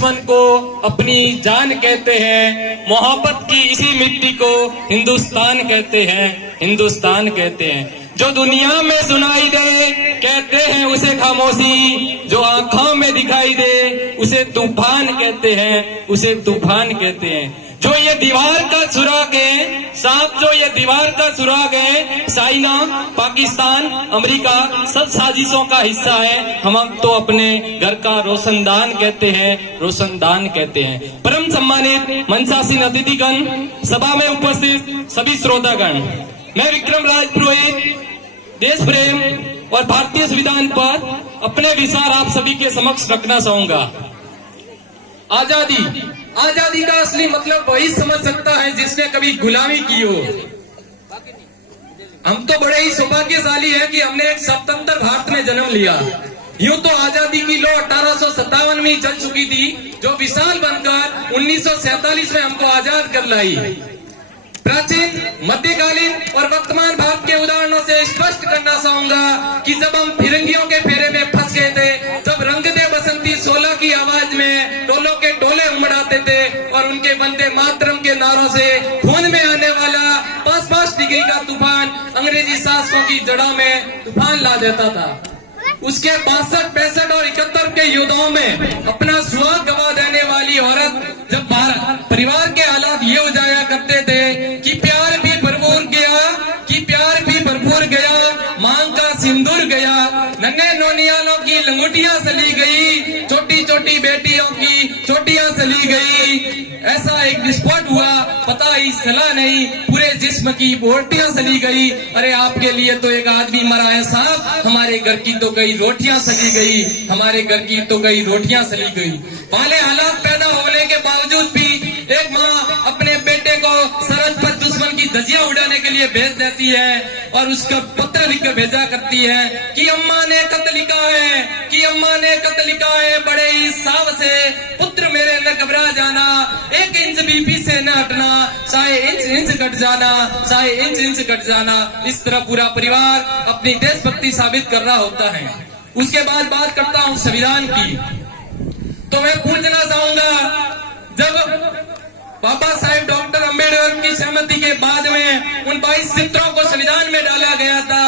दुश्मन को अपनी जान कहते हैं, मोहब्बत की इसी मिट्टी को हिंदुस्तान कहते हैं, हिंदुस्तान कहते हैं। जो दुनिया में सुनाई दे कहते हैं उसे खामोशी, जो आंखों में दिखाई दे उसे तूफान कहते हैं, उसे तूफान कहते हैं। जो ये दीवार का सुराग है साहब, जो ये दीवार का सुराग है, चाइना, पाकिस्तान, अमेरिका सब साजिशों का हिस्सा है। हम तो अपने घर का रोशनदान कहते हैं, रोशनदान कहते हैं। परम सम्मानित मंचासीन अतिथिगण, सभा में उपस्थित सभी श्रोतागण, मैं विक्रम राज पुरोहित देश प्रेम और भारतीय संविधान पर अपने विचार आप सभी के समक्ष रखना चाहूंगा। आजादी, आजादी का असली मतलब वही समझ सकता है जिसने कभी गुलामी की हो। हम तो बड़े ही सौभाग्यशाली हैं कि हमने एक स्वतंत्र भारत में जन्म लिया। यूं तो आजादी की लौ 1857 में चल चुकी थी, जो विशाल बनकर 1947 में हमको आजाद कर लाई। प्राचीन, मध्यकालीन और वर्तमान भारत के उदाहरणों से स्पष्ट करना चाहूंगा कि जब हम फिरंगियों के फेरे में फंस गए थे, तब रंग दे बसंती 16 की आवाज में टोलों के टोले उमड़ाते थे और उनके वंदे मातरम के नारों से खून में आने वाला 5-5 डिग्री का तूफान अंग्रेजी शासकों की जड़ों में तूफान ला देता था। उसके 62, 65 और 71 के युद्धों में अपना सुहाग गवा देने वाली औरत जब परिवार के हालात ये हो जाया करते थे कि प्यार भी भरपूर गया, कि प्यार भी भरपूर गया, मांग का सिंदूर गया, नन्हे नौनियालों की लंगोटियां सली गई, छोटी छोटी बेटियों की चोटियां सली गई। ऐसा एक विस्फोट हुआ, पता ही चला नहीं, पूरे जिस्म की बोटियां सली गई। अरे आपके लिए तो एक आदमी मरा है साहब, हमारे घर की तो कई रोटियां सली गई, हमारे घर की तो कई रोटियां सली गई। वाले हालात पैदा होने के बावजूद भी एक माँ अपने बेटे को सरहद पर दुश्मन की धज्जियां उड़ाने के लिए भेज देती है और उसका पत्र लिखकर भेजा करती है कि अम्मा ने खत लिखा है, कि अम्मा ने खत लिखा है, बड़े ही साव से पुत्र मेरे न घबरा जाना, 1 इंच भी पीछे न हटना, चाहे इंच इंच कट जाना, चाहे इंच इंच कट जाना। इस तरह पूरा परिवार अपनी देशभक्ति साबित कर रहा होता है। उसके बाद बात करता हूँ संविधान की, तो मैं पूछना चाहूंगा, जब बाबा साहेब डॉक्टर अम्बेडकर की सहमति के बाद में उन 22 चित्रों को संविधान में डाला गया था,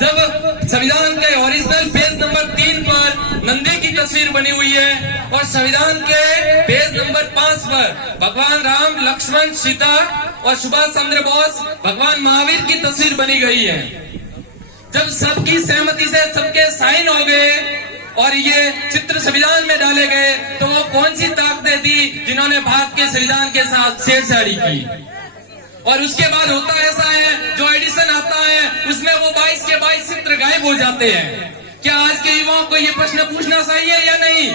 जब संविधान के ओरिजिनल पेज नंबर 3 पर नंदी की तस्वीर बनी हुई है और संविधान के पेज नंबर 5 पर भगवान राम, लक्ष्मण, सीता और सुभाष चंद्र बोस, भगवान महावीर की तस्वीर बनी गई है, जब सबकी सहमति से सबके साइन हो गए और ये चित्र संविधान में डाले गए, तो वो कौन सी ताकतें थी जिन्होंने भारत के संविधान के साथ छेड़छाड़ी की। और उसके बाद होता ऐसा है, जो एडिशन आता है उसमें वो 22 के 22 चित्र गायब हो जाते हैं। क्या आज के युवाओं को ये प्रश्न पूछना चाहिए या नहीं?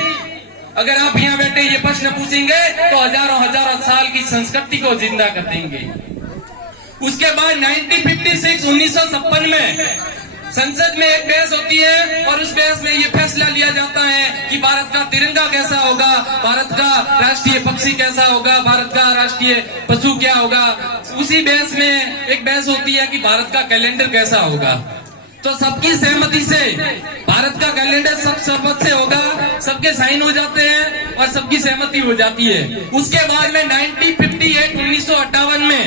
अगर आप यहाँ बैठे ये प्रश्न पूछेंगे तो हजारों हजारों साल की संस्कृति को जिंदा कर देंगे। उसके बाद 1956 में संसद में एक बहस होती है और उस बहस में ये फैसला लिया जाता है कि भारत का तिरंगा कैसा होगा, भारत का राष्ट्रीय पक्षी कैसा होगा, भारत का राष्ट्रीय पशु क्या होगा। उसी बहस में एक बहस होती है कि भारत का कैलेंडर कैसा होगा। तो सबकी सहमति से भारत का कैलेंडर सब शपथ से होगा, सबके साइन हो जाते हैं और सबकी सहमति हो जाती है। उसके बाद में 1958 में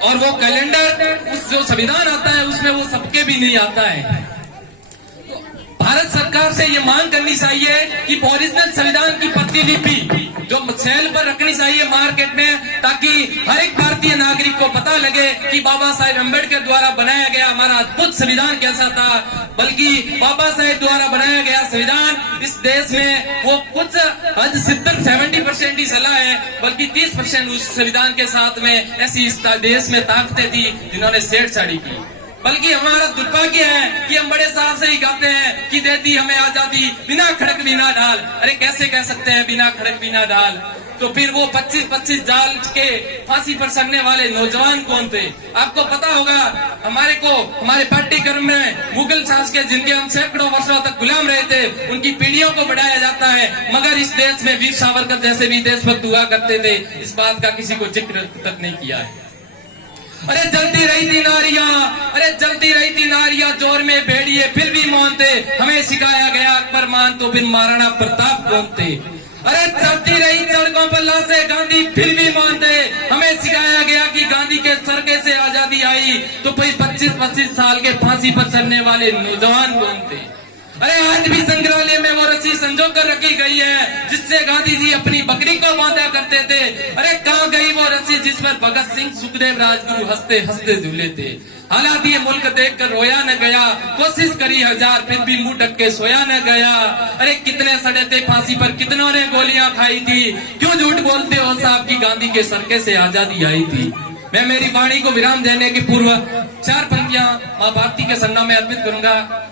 और वो कैलेंडर, उस जो संविधान आता है उसमें वो सबके भी नहीं आता है। तो भारत सरकार से ये मांग करनी चाहिए कि ओरिजिनल संविधान की प्रतिलिपि जो सेल पर रखनी चाहिए मार्केट में, ताकि हर एक भारतीय नागरिक को पता लगे कि बाबा साहेब अम्बेडकर द्वारा बनाया गया हमारा अद्भुत संविधान कैसा था। बल्कि बाबा साहेब द्वारा बनाया गया संविधान इस देश में वो कुछ 70% ही चला है, बल्कि 30% उस संविधान के साथ में ऐसी इस देश में ताकतें थी जिन्होंने छेड़छाड़ी की। बल्कि हमारा दुर्भाग्य है कि हम बड़े साहब से ही कहते हैं कि दे दी हमें आजादी बिना खड़क बिना ढाल। अरे कैसे कह सकते हैं बिना खड़क बिना ढाल? तो फिर वो 25-25 जाल के फांसी पर सड़ने वाले नौजवान कौन थे? आपको पता होगा, हमारे पाठ्यक्रम में मुगल शासक जिनके हम सैकड़ों वर्षों तक गुलाम रहे थे, उनकी पीढ़ियों को बढ़ाया जाता है, मगर इस देश में वीर सावरकर जैसे भी देशभक्त हुआ करते थे, इस बात का किसी को जिक्र तक नहीं किया है। अरे जलती रही थी नारियां, अरे जलती रही थी नारियां, जोर में भेड़िए फिर भी मौन थे, हमें सिखाया गया अकबर मान तो फिर महाराणा प्रताप कौन थे। अरे चलती रही सड़कों पर लाशें, गांधी फिर भी मानते। हमें सिखाया गया कि गांधी के सरके से आजादी आई तो कोई 25-25 साल के फांसी पर चढ़ने वाले नौजवान कौन थे। अरे आज भी संग्रहालय में वो रस्सी संजो कर रखी गई है जिससे गांधी जी अपनी बकरी को बांधा करते थे। अरे कहाँ गई वो रस्सी जिस पर भगत सिंह, सुखदेव, राजगुरु हंसते हंसते झूले थे। हालात ये मुल्क देखकर रोया न गया, कोशिश करी हजार फिर भी मुंह ढक के सोया न गया। अरे कितने सड़े थे फांसी पर, कितनों ने गोलियां खाई थी। क्यों झूठ बोलते हो साहब की गांधी के सरके से आजादी आई थी। मैं मेरी वाणी को विराम देने के पूर्व 4 पंक्तियां मां भारती के सन्ना में अर्पित करूंगा।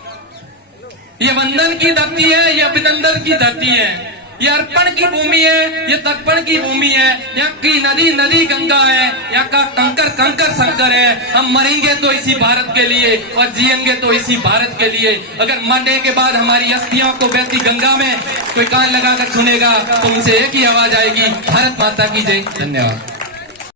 ये वंदन की धरती है, ये अभिनंदन की धरती है, ये अर्पण की भूमि है, ये तर्पण की भूमि है। यहाँ की नदी नदी गंगा है, यहाँ का कंकर कंकर शंकर है। हम मरेंगे तो इसी भारत के लिए और जिएंगे तो इसी भारत के लिए। अगर मरने के बाद हमारी अस्थियों को बहती गंगा में कोई कान लगाकर सुनेगा तो उनसे एक ही आवाज आएगी, भारत माता की जय। धन्यवाद।